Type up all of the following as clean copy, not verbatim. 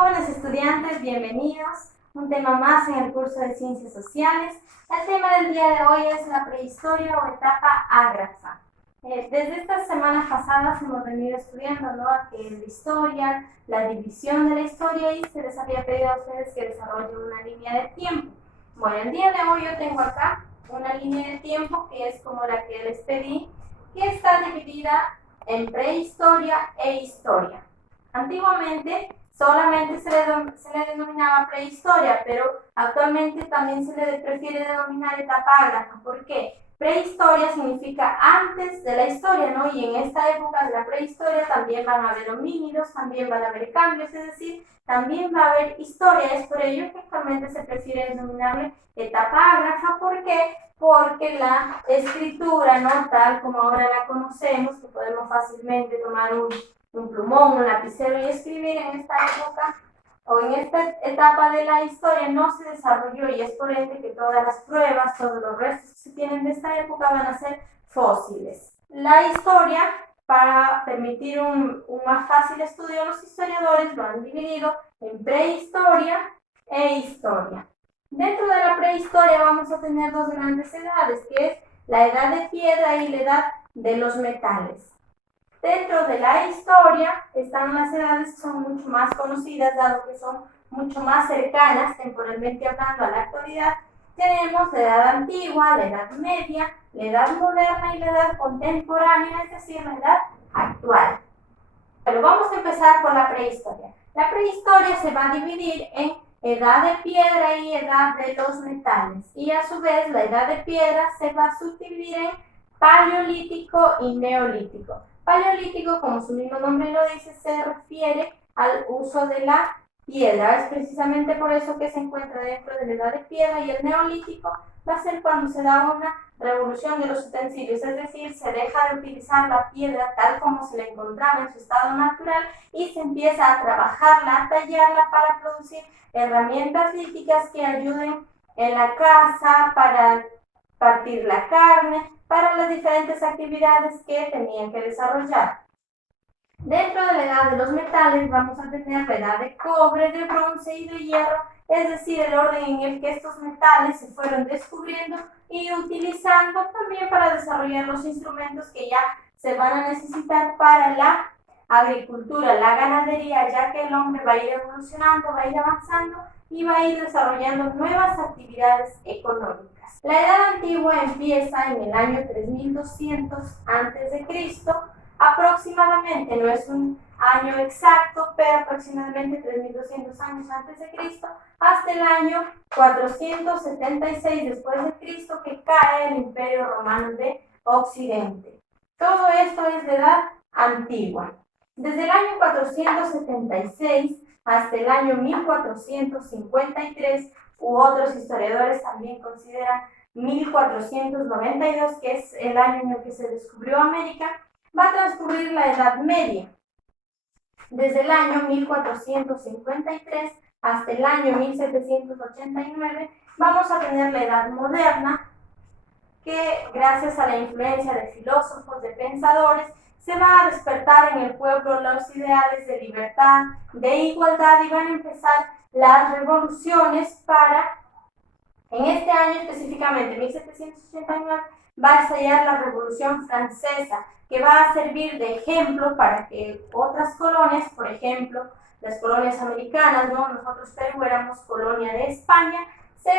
Jóvenes estudiantes, bienvenidos. Un tema más en el curso de Ciencias Sociales. El tema del día de hoy es la prehistoria o etapa ágrafa. Desde estas semanas pasadas hemos venido estudiando, ¿no?, que la historia, la división de la historia, y se les había pedido a ustedes que desarrollen una línea de tiempo. Bueno, el día de hoy yo tengo acá una línea de tiempo que es como la que les pedí, que está dividida en prehistoria e historia. Antiguamente solamente se le denominaba prehistoria, pero actualmente también se le prefiere denominar etapa ágrafa. ¿Por qué? Prehistoria significa antes de la historia, ¿no? Y en esta época de la prehistoria también van a haber homínidos, también van a haber cambios, es decir, también va a haber historia. Es por ello que actualmente se prefiere denominarle etapa ágrafa. ¿Por qué? Porque la escritura, ¿no?, tal como ahora la conocemos, que podemos fácilmente tomar un plumón, un lapicero y escribir, en esta época o en esta etapa de la historia no se desarrolló, y es por ende que todas las pruebas, todos los restos que se tienen de esta época van a ser fósiles. La historia, para permitir un más fácil estudio, los historiadores lo han dividido en prehistoria e historia. Dentro de la prehistoria vamos a tener dos grandes edades, que es la edad de piedra y la edad de los metales. Dentro de la historia están las edades que son mucho más conocidas, dado que son mucho más cercanas, temporalmente hablando, a la actualidad. Tenemos la edad antigua, la edad media, la edad moderna y la edad contemporánea, es decir, la edad actual. Pero vamos a empezar por la prehistoria. La prehistoria se va a dividir en edad de piedra y edad de los metales. Y a su vez, la edad de piedra se va a subdividir en paleolítico y neolítico. Paleolítico, como su mismo nombre lo dice, se refiere al uso de la piedra. Es precisamente por eso que se encuentra dentro de la edad de piedra, y el neolítico va a ser cuando se da una revolución de los utensilios, es decir, se deja de utilizar la piedra tal como se la encontraba en su estado natural y se empieza a trabajarla, a tallarla para producir herramientas líticas que ayuden en la caza, para partir la carne, para las diferentes actividades que tenían que desarrollar. Dentro de la edad de los metales vamos a tener la edad de cobre, de bronce y de hierro, es decir, el orden en el que estos metales se fueron descubriendo y utilizando también para desarrollar los instrumentos que ya se van a necesitar para la agricultura, la ganadería, ya que el hombre va a ir evolucionando, va a ir avanzando y va a ir desarrollando nuevas actividades económicas. La edad antigua empieza en el año 3200 a.C., aproximadamente, no es un año exacto, pero aproximadamente 3200 años antes de Cristo, hasta el año 476 después de Cristo, que cae el Imperio Romano de Occidente. Todo esto es de edad antigua. Desde el año 476 hasta el año 1453, u otros historiadores también consideran 1492, que es el año en el que se descubrió América, va a transcurrir la Edad Media. Desde el año 1453 hasta el año 1789 vamos a tener la Edad Moderna, que gracias a la influencia de filósofos, de pensadores, se va a despertar en el pueblo los ideales de libertad, de igualdad, y van a empezar las revoluciones para, en este año específicamente, 1789, va a estallar la Revolución Francesa, que va a servir de ejemplo para que otras colonias, por ejemplo, las colonias americanas, ¿no?, nosotros Perú éramos colonia de España, se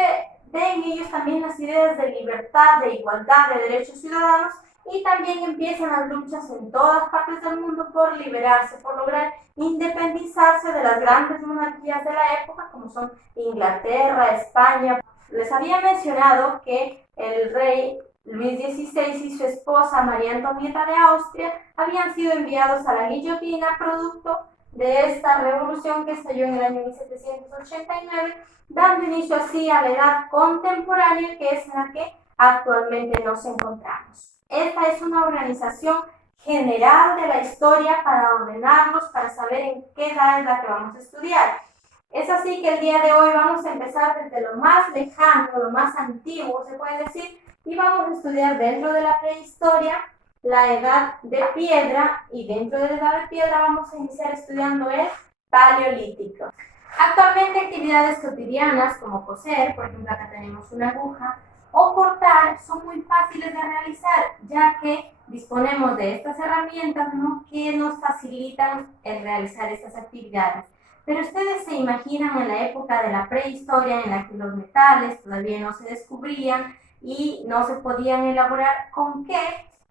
den ellos también las ideas de libertad, de igualdad, de derechos ciudadanos, y también empiezan las luchas en todas partes del mundo por liberarse, por lograr independizarse de las grandes monarquías de la época, como son Inglaterra, España. Les había mencionado que el rey Luis XVI y su esposa María Antonieta de Austria habían sido enviados a la guillotina producto de esta revolución que estalló en el año 1789, dando inicio así a la edad contemporánea, que es en la que actualmente nos encontramos. Esta es una organización general de la historia para ordenarlos, para saber en qué edad es la que vamos a estudiar. Es así que el día de hoy vamos a empezar desde lo más lejano, lo más antiguo, se puede decir, y vamos a estudiar dentro de la prehistoria la edad de piedra, y dentro de la edad de piedra vamos a iniciar estudiando el paleolítico. Actualmente actividades cotidianas como coser, por ejemplo acá tenemos una aguja, o cortar son muy fáciles de realizar, ya que disponemos de estas herramientas, ¿no?, que nos facilitan el realizar estas actividades. Pero ustedes se imaginan en la época de la prehistoria en la que los metales todavía no se descubrían y no se podían elaborar, ¿con qué?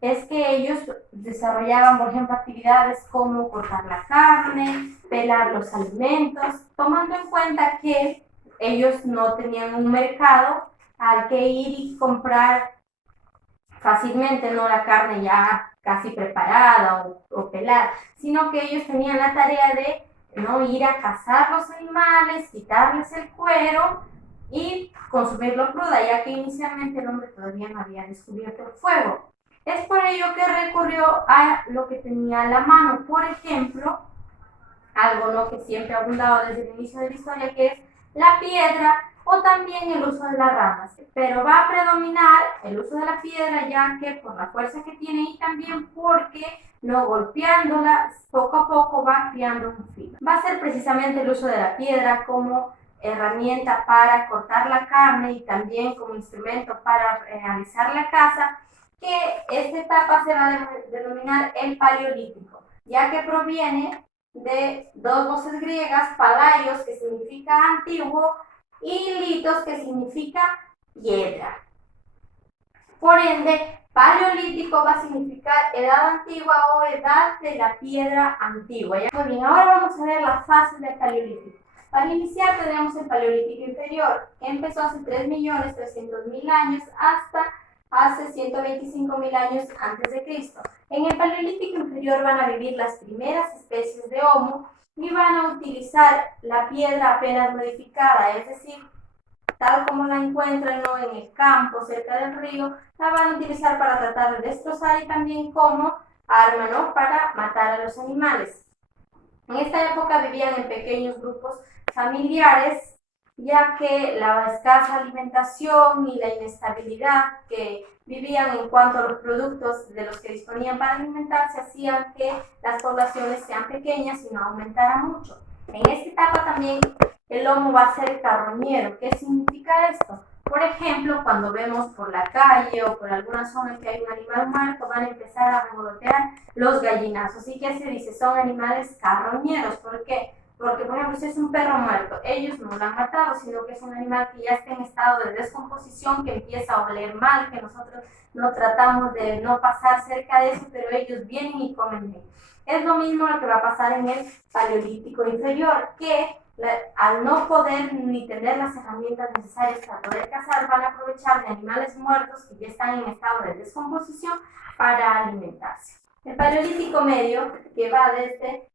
Es que ellos desarrollaban, por ejemplo, actividades como cortar la carne, pelar los alimentos, tomando en cuenta que ellos no tenían un mercado al que ir y comprar fácilmente, no la carne ya casi preparada o pelada, sino que ellos tenían la tarea de no ir a cazar los animales, quitarles el cuero y consumirlo cruda, ya que inicialmente el hombre todavía no había descubierto el fuego. Es por ello que recurrió a lo que tenía a la mano, por ejemplo, algo, ¿no?, que siempre ha abundado desde el inicio de la historia, que es la piedra o también el uso de las ramas. Pero va a predominar el uso de la piedra, ya que por la fuerza que tiene y también porque no golpeándola, poco a poco va creando un filo. Va a ser precisamente el uso de la piedra como herramienta para cortar la carne y también como instrumento para realizar la caza, que esta etapa se va a denominar el Paleolítico, ya que proviene de dos voces griegas, palaios, que significa antiguo, y litos, que significa piedra. Por ende, paleolítico va a significar edad antigua o edad de la piedra antigua. Muy bien, ahora vamos a ver las fases del paleolítico. Para iniciar tenemos el paleolítico inferior, que empezó hace 3.300.000 años hasta hace 125.000 años antes de Cristo. En el paleolítico inferior van a vivir las primeras especies de Homo y van a utilizar la piedra apenas modificada, es decir, tal como la encuentran, ¿no?, en el campo, cerca del río, la van a utilizar para tratar de destrozar y también como arma, ¿no?, para matar a los animales. En esta época vivían en pequeños grupos familiares, ya que la escasa alimentación y la inestabilidad que vivían en cuanto a los productos de los que disponían para alimentarse hacían que las poblaciones sean pequeñas y no aumentaran mucho. En esta etapa también el Homo va a ser carroñero. ¿Qué significa esto? Por ejemplo, cuando vemos por la calle o por alguna zona que hay un animal muerto, van a empezar a revolotear los gallinazos. ¿Y qué se dice? Son animales carroñeros. ¿Por qué? Porque, por ejemplo, si es un perro muerto, ellos no lo han matado, sino que es un animal que ya está en estado de descomposición, que empieza a oler mal, que nosotros no tratamos de no pasar cerca de eso, pero ellos vienen y comen bien. Es lo mismo lo que va a pasar en el paleolítico inferior, que al no poder ni tener las herramientas necesarias para poder cazar, van a aprovechar de animales muertos que ya están en estado de descomposición para alimentarse. El paleolítico medio, que va desde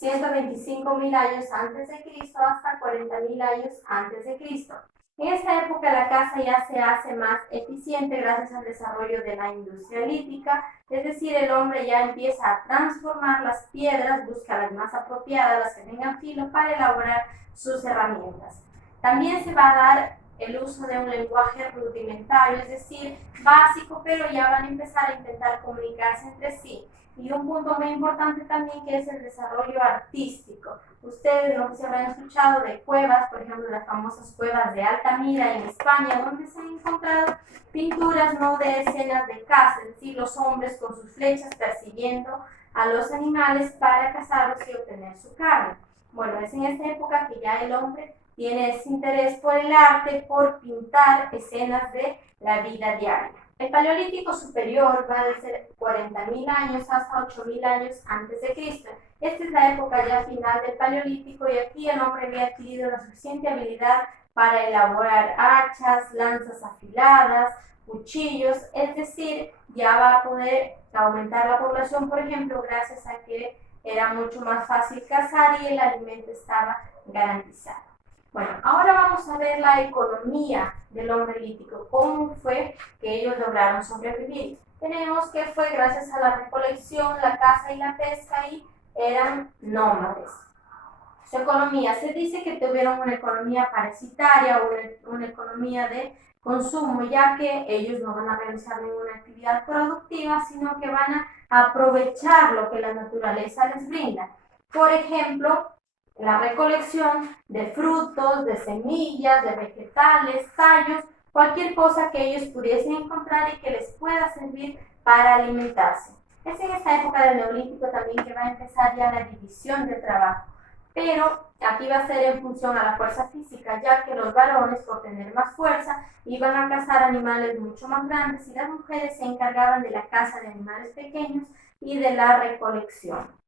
125.000 años antes de Cristo hasta 40.000 años antes de Cristo. En esta época la caza ya se hace más eficiente gracias al desarrollo de la industria lítica, es decir, el hombre ya empieza a transformar las piedras, busca las más apropiadas, las que tengan filo, para elaborar sus herramientas. También se va a dar el uso de un lenguaje rudimentario, es decir, básico, pero ya van a empezar a intentar comunicarse entre sí. Y un punto muy importante también, que es el desarrollo artístico. Ustedes no se habrán escuchado de cuevas, por ejemplo, las famosas cuevas de Altamira en España, donde se han encontrado pinturas, ¿no?, de escenas de caza, es decir, los hombres con sus flechas persiguiendo a los animales para cazarlos y obtener su carne. Bueno, es en esta época que ya el hombre tiene ese interés por el arte, por pintar escenas de la vida diaria. El paleolítico superior va desde 40.000 años hasta 8.000 años antes de Cristo. Esta es la época ya final del paleolítico y aquí el hombre había adquirido la suficiente habilidad para elaborar hachas, lanzas afiladas, cuchillos, es decir, ya va a poder aumentar la población, por ejemplo, gracias a que era mucho más fácil cazar y el alimento estaba garantizado. Bueno, ahora vamos a ver la economía del hombre lítico, cómo fue que ellos lograron sobrevivir. Tenemos que fue gracias a la recolección, la caza y la pesca, y eran nómades. Su economía, se dice que tuvieron una economía parasitaria o una economía de consumo, ya que ellos no van a realizar ninguna actividad productiva, sino que van a aprovechar lo que la naturaleza les brinda. Por ejemplo, la recolección de frutos, de semillas, de vegetales, tallos, cualquier cosa que ellos pudiesen encontrar y que les pueda servir para alimentarse. Es en esta época del Neolítico también que va a empezar ya la división del trabajo, pero aquí va a ser en función a la fuerza física, ya que los varones, por tener más fuerza, iban a cazar animales mucho más grandes y las mujeres se encargaban de la caza de animales pequeños y de la recolección.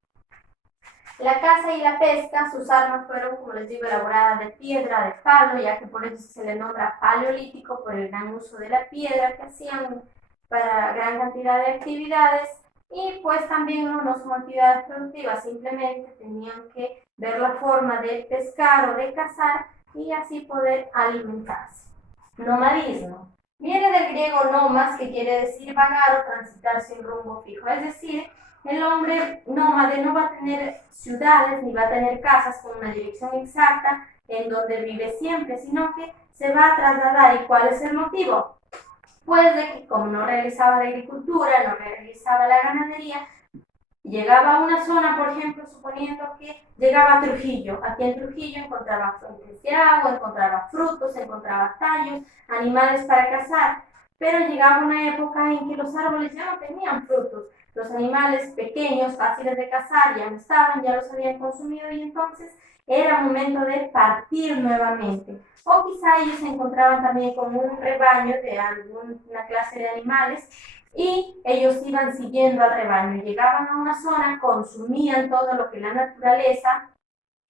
La caza y la pesca, sus armas fueron, como les digo, elaboradas de piedra, de palo, ya que por eso se le nombra paleolítico, por el gran uso de la piedra que hacían para gran cantidad de actividades, y pues también no son actividades productivas, simplemente tenían que ver la forma de pescar o de cazar y así poder alimentarse. Nomadismo. Viene del griego nomas, que quiere decir vagar o transitar sin rumbo fijo, es decir, el hombre nómade no va a tener ciudades ni va a tener casas con una dirección exacta en donde vive siempre, sino que se va a trasladar. ¿Y cuál es el motivo? Pues de que como no realizaba la agricultura, no realizaba la ganadería, llegaba a una zona, por ejemplo, suponiendo que llegaba a Trujillo. Aquí en Trujillo encontraba fuentes de agua, encontraba frutos, encontraba tallos, animales para cazar, pero llegaba una época en que los árboles ya no tenían frutos. Los animales pequeños, fáciles de cazar, ya no estaban, ya los habían consumido y entonces era momento de partir nuevamente. O quizá ellos se encontraban también con un rebaño de alguna clase de animales y ellos iban siguiendo al rebaño. Llegaban a una zona, consumían todo lo que la naturaleza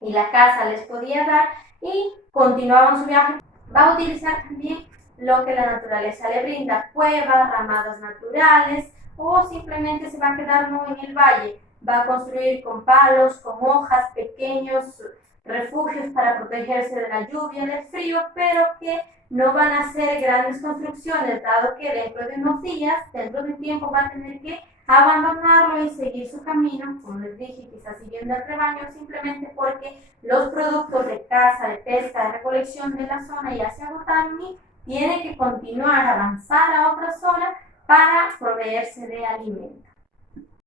y la caza les podía dar y continuaban su viaje. Va a utilizar también lo que la naturaleza le brinda, cuevas, ramadas naturales, o simplemente se va a quedar no en el valle, va a construir con palos, con hojas, pequeños refugios para protegerse de la lluvia, del frío, pero que no van a ser grandes construcciones, dado que dentro de unos días, dentro de un tiempo, va a tener que abandonarlo y seguir su camino, como les dije, quizás siguiendo el rebaño, simplemente porque los productos de caza, de pesca, de recolección de la zona ya se agotaron y tiene que continuar a avanzar a otra zona para proveerse de alimento.